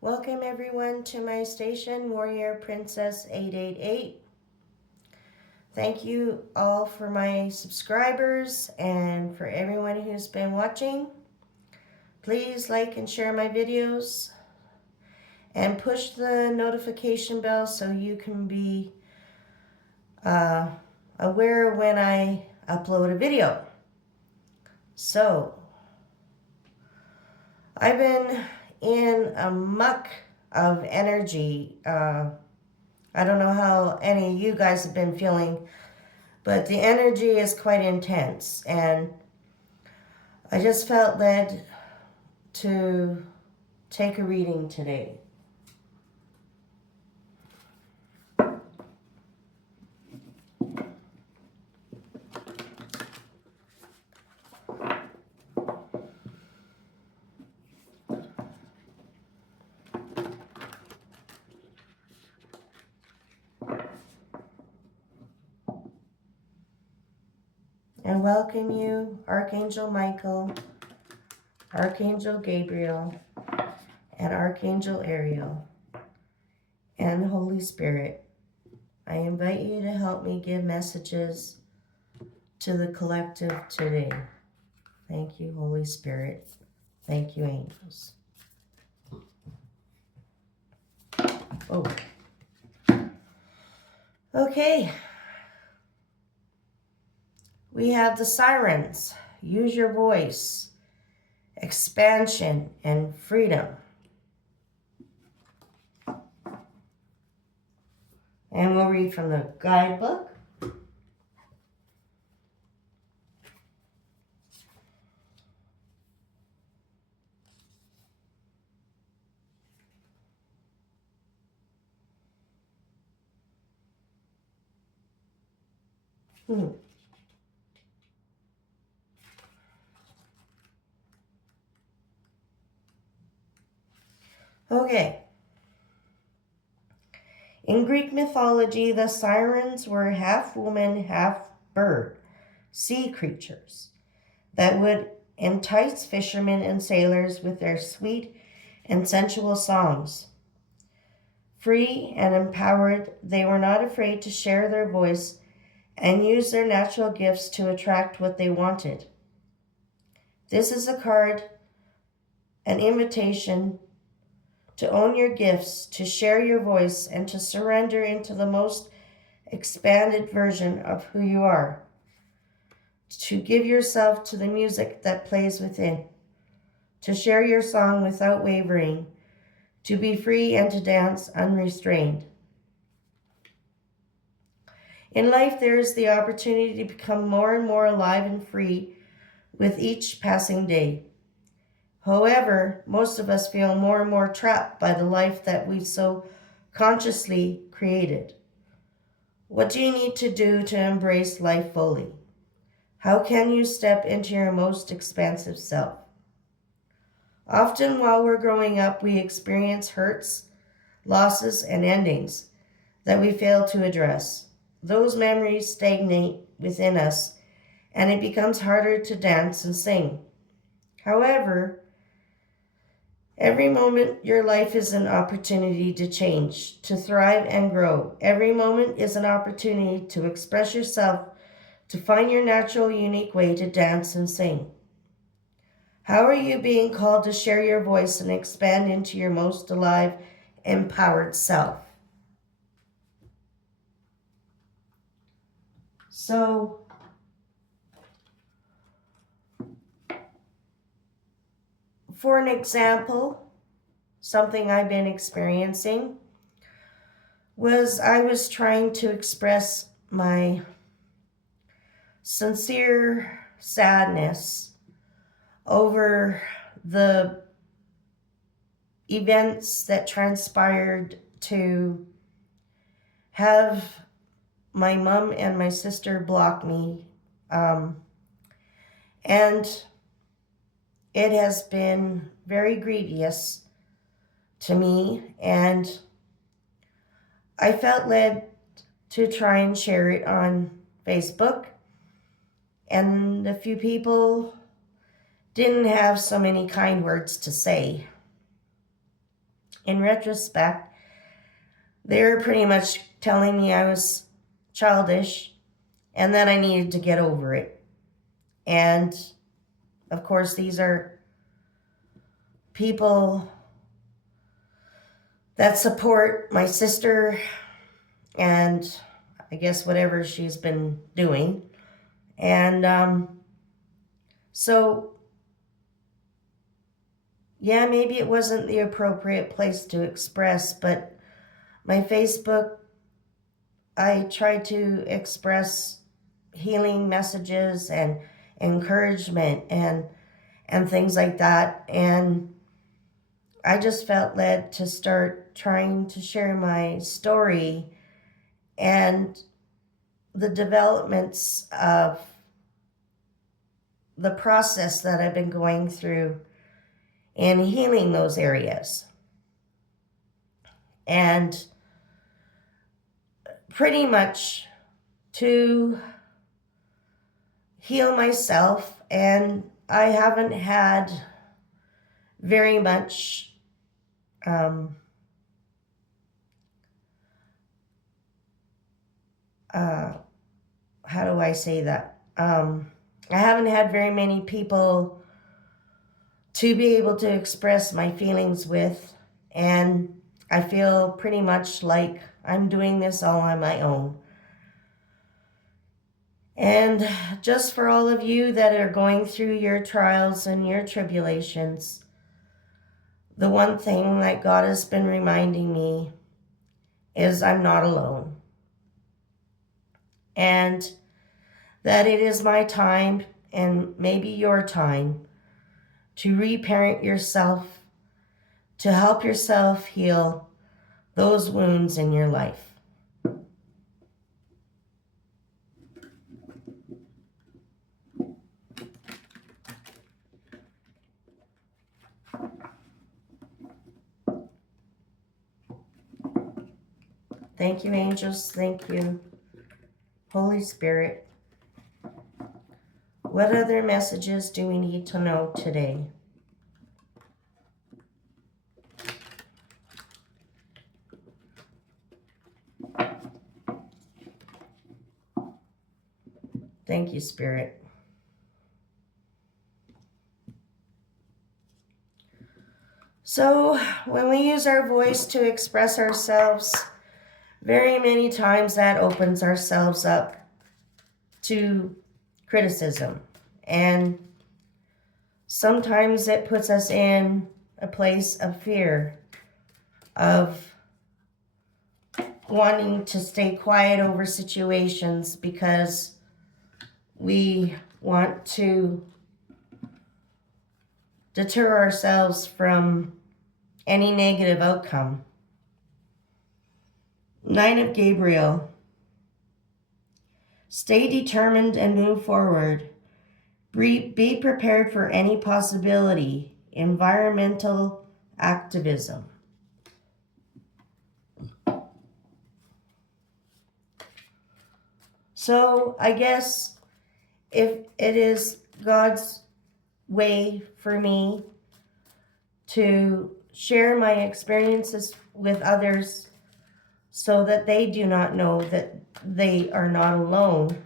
Welcome everyone to my station, Warrior Princess 888. Thank you all for my subscribers and for everyone who's been watching. Please like and share my videos and push the notification bell so you can be aware when I upload a video. So, I've been in a muck of energy. I don't know how any of you guys have been feeling, but the energy is quite intense, and I just felt led to take a reading today. And welcome you, Archangel Michael, Archangel Gabriel, and Archangel Ariel, and Holy Spirit. I invite you to help me give messages to the collective today. Thank you, Holy Spirit. Thank you, angels. Oh. Okay. We have the sirens. Use your voice. Expansion and freedom. And we'll read from the guidebook. Okay. In Greek mythology, the sirens were half woman, half bird, sea creatures that would entice fishermen and sailors with their sweet and sensual songs. Free and empowered, they were not afraid to share their voice and use their natural gifts to attract what they wanted. This is a card, an invitation to own your gifts, to share your voice, and to surrender into the most expanded version of who you are. To give yourself to the music that plays within. To share your song without wavering. To be free and to dance unrestrained. In life, there is the opportunity to become more and more alive and free with each passing day. However, most of us feel more and more trapped by the life that we so consciously created. What do you need to do to embrace life fully? How can you step into your most expansive self? Often while we're growing up, we experience hurts, losses, and endings that we fail to address. Those memories stagnate within us, and it becomes harder to dance and sing. However, every moment your life is an opportunity to change, to thrive and grow. Every moment is an opportunity to express yourself, to find your natural, unique way to dance and sing. How are you being called to share your voice and expand into your most alive, empowered self? So, for an example, something I've been experiencing was I was trying to express my sincere sadness over the events that transpired to have my mom and my sister block me. And it has been very grievous to me, and I felt led to try and share it on Facebook, and a few people didn't have so many kind words to say. in retrospect, they were pretty much telling me I was childish and that I needed to get over it. And of course, these are people that support my sister and I guess whatever she's been doing. And so, yeah, maybe it wasn't the appropriate place to express, but my Facebook, I try to express healing messages and encouragement and things like that. And I just felt led to start trying to share my story and the developments of the process that I've been going through in healing those areas. And pretty much to heal myself, and I haven't had very much how do I say that? I haven't had very many people to be able to express my feelings with, and I feel pretty much like I'm doing this all on my own. And just for all of you that are going through your trials and your tribulations, the one thing that God has been reminding me is I'm not alone. And that it is my time and maybe your time to reparent yourself, to help yourself heal those wounds in your life. Thank you, angels. Thank you, Holy Spirit. What other messages do we need to know today? Thank you, Spirit. So, when we use our voice to express ourselves, very many times that opens ourselves up to criticism. And sometimes it puts us in a place of fear, of wanting to stay quiet over situations because we want to deter ourselves from any negative outcome. Nine of Gabriel. Stay determined and move forward. Be prepared for any possibility. Environmental activism. So I guess if it is God's way for me to share my experiences with others so that they do not know that they are not alone,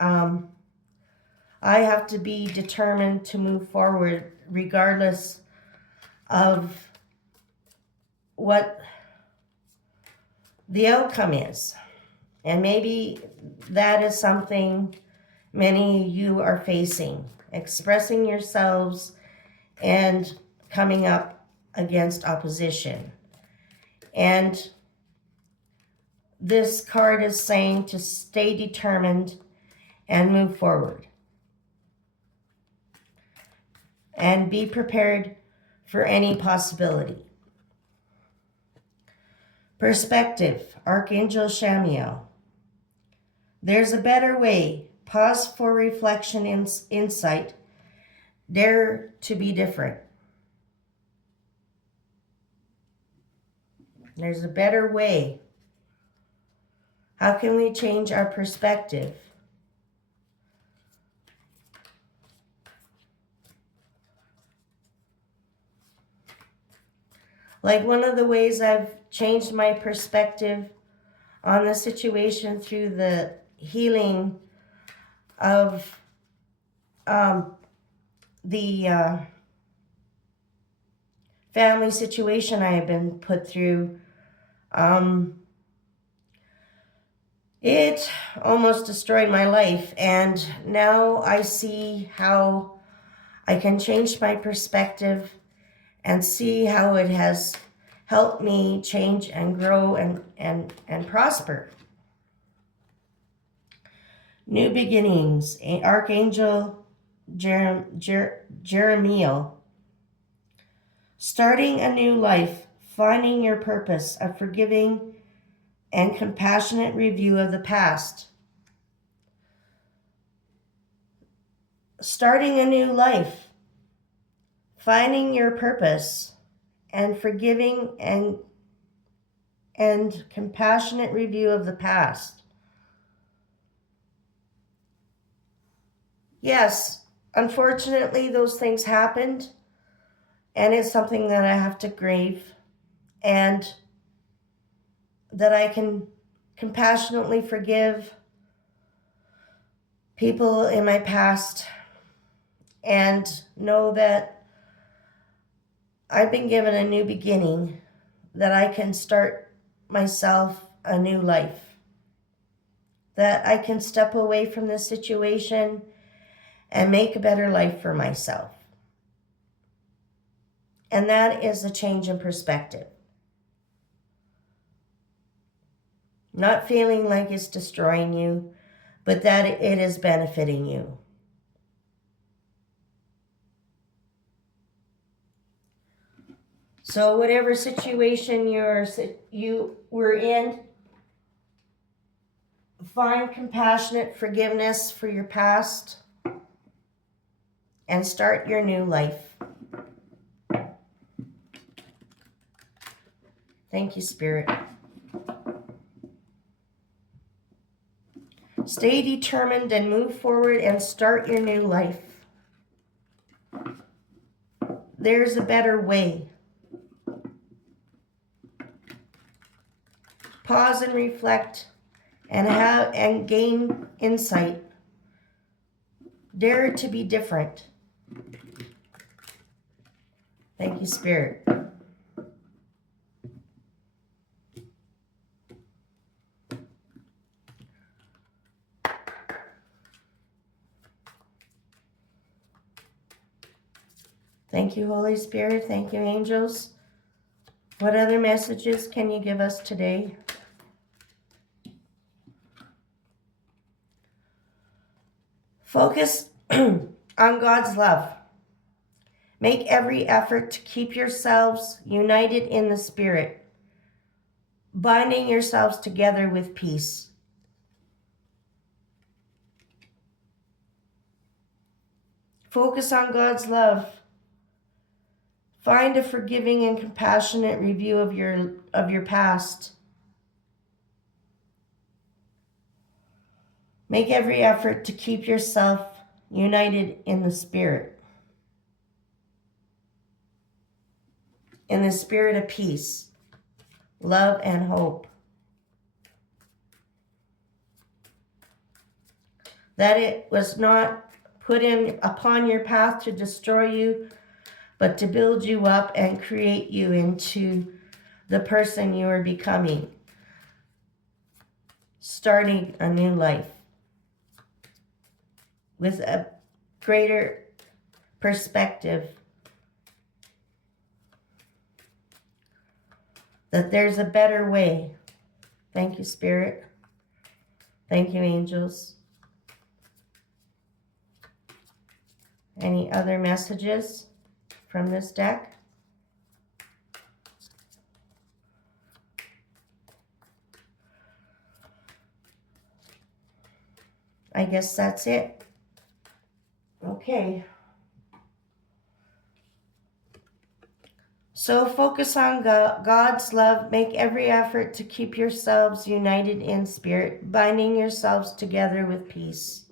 I have to be determined to move forward regardless of what the outcome is. And maybe that is something many of you are facing, expressing yourselves and coming up against opposition. And this card is saying to stay determined and move forward. And be prepared for any possibility. Perspective, Archangel Shamiel. There's a better way. Pause for reflection and insight. Dare to be different. There's a better way. How can we change our perspective? Like one of the ways I've changed my perspective on the situation through the healing of the family situation I have been put through. It almost destroyed my life, and now I see how I can change my perspective and see how it has helped me change and grow and prosper. New beginnings, Archangel Jeremiel. Starting a new life, finding your purpose, a forgiving and compassionate review of the past. Starting a new life, finding your purpose, and forgiving and compassionate review of the past. Yes, unfortunately, those things happened, and it's something that I have to grieve, and that I can compassionately forgive people in my past and know that I've been given a new beginning, that I can start myself a new life, that I can step away from this situation and make a better life for myself. And that is a change in perspective. Not feeling like it's destroying you, but that it is benefiting you. So whatever situation you were in, find compassionate forgiveness for your past and start your new life. Thank you, Spirit. Stay determined and move forward and start your new life. There's a better way. Pause and reflect and gain insight. Dare to be different. Thank you, Spirit. Thank you, Holy Spirit. Thank you, angels. What other messages can you give us today? Focus on God's love. Make every effort to keep yourselves united in the Spirit, binding yourselves together with peace. Focus on God's love. Find a forgiving and compassionate review of your past. Make every effort to keep yourself united in the Spirit. In the spirit of peace, love, and hope. That it was not put in upon your path to destroy you, but to build you up and create you into the person you are becoming. Starting a new life with a greater perspective. That there's a better way. Thank you, Spirit. Thank you, angels. Any other messages from this deck? I guess that's it. Okay. So focus on God's love. Make every effort to keep yourselves united in spirit, binding yourselves together with peace.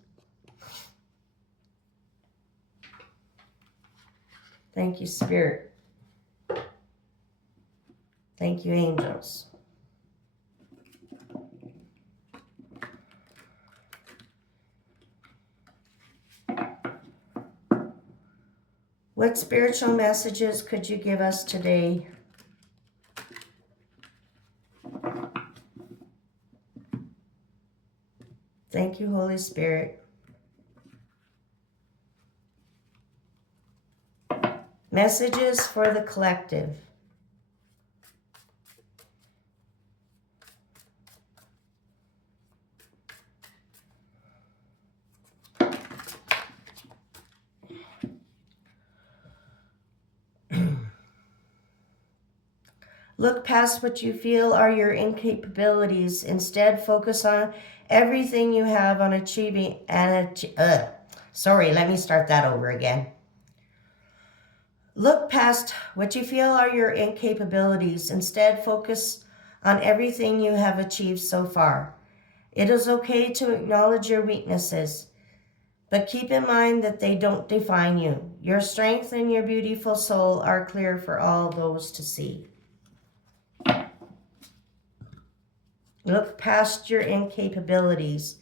Thank you, Spirit. Thank you, angels. What spiritual messages could you give us today? Thank you, Holy Spirit. Messages for the collective. Look past what you feel are your incapabilities. Instead, focus on everything you have on achieving and let me start that over again. Look past what you feel are your incapabilities. Instead, focus on everything you have achieved so far. It is okay to acknowledge your weaknesses, but keep in mind that they don't define you. Your strength and your beautiful soul are clear for all those to see. Look past your incapabilities.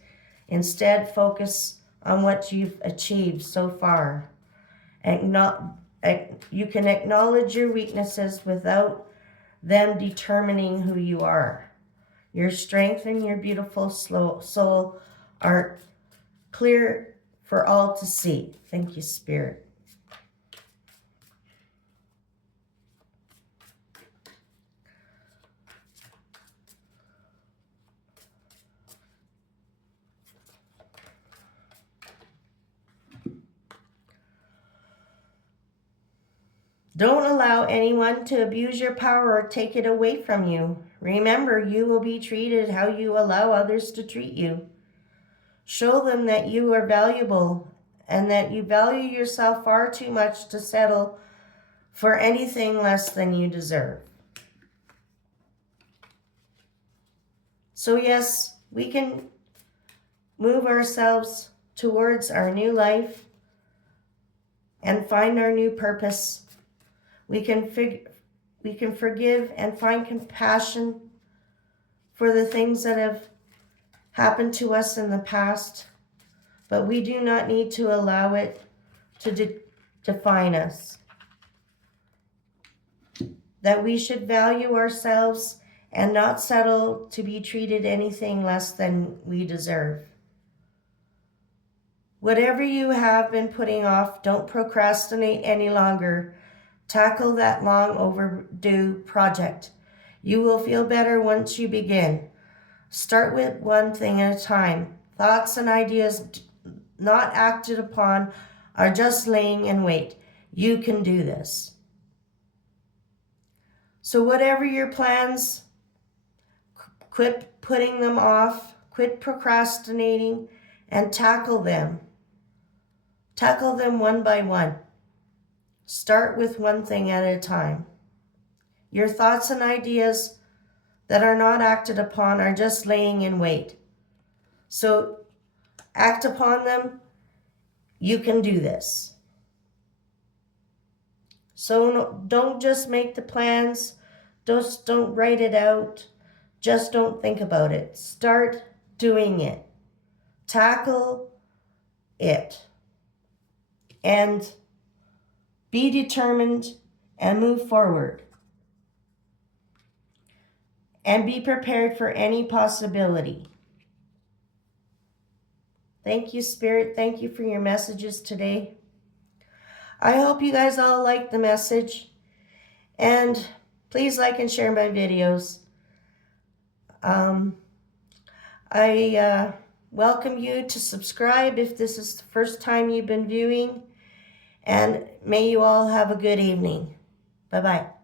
Instead, focus on what you've achieved so far. You can acknowledge your weaknesses without them determining who you are. Your strength and your beautiful soul are clear for all to see. Thank you, Spirit. Don't allow anyone to abuse your power or take it away from you. Remember, you will be treated how you allow others to treat you. Show them that you are valuable and that you value yourself far too much to settle for anything less than you deserve. So yes, we can move ourselves towards our new life and find our new purpose. We can forgive and find compassion for the things that have happened to us in the past, but we do not need to allow it to define us. That we should value ourselves and not settle to be treated anything less than we deserve. Whatever you have been putting off, don't procrastinate any longer. Tackle that long overdue project. You will feel better once you begin. Start with one thing at a time. Thoughts and ideas not acted upon are just laying in wait. You can do this. So whatever your plans, quit putting them off, quit procrastinating, and tackle them. Tackle them one by one. Start with one thing at a time. Your thoughts and ideas that are not acted upon are just laying in wait. So act upon them. You can do this. So don't just make the plans. Just don't write it out. Just don't think about it. Start doing it. Tackle it. And be determined and move forward. And be prepared for any possibility. Thank you, Spirit. Thank you for your messages today. I hope you guys all liked the message. And please like and share my videos. I welcome you to subscribe if this is the first time you've been viewing. And may you all have a good evening. Bye-bye.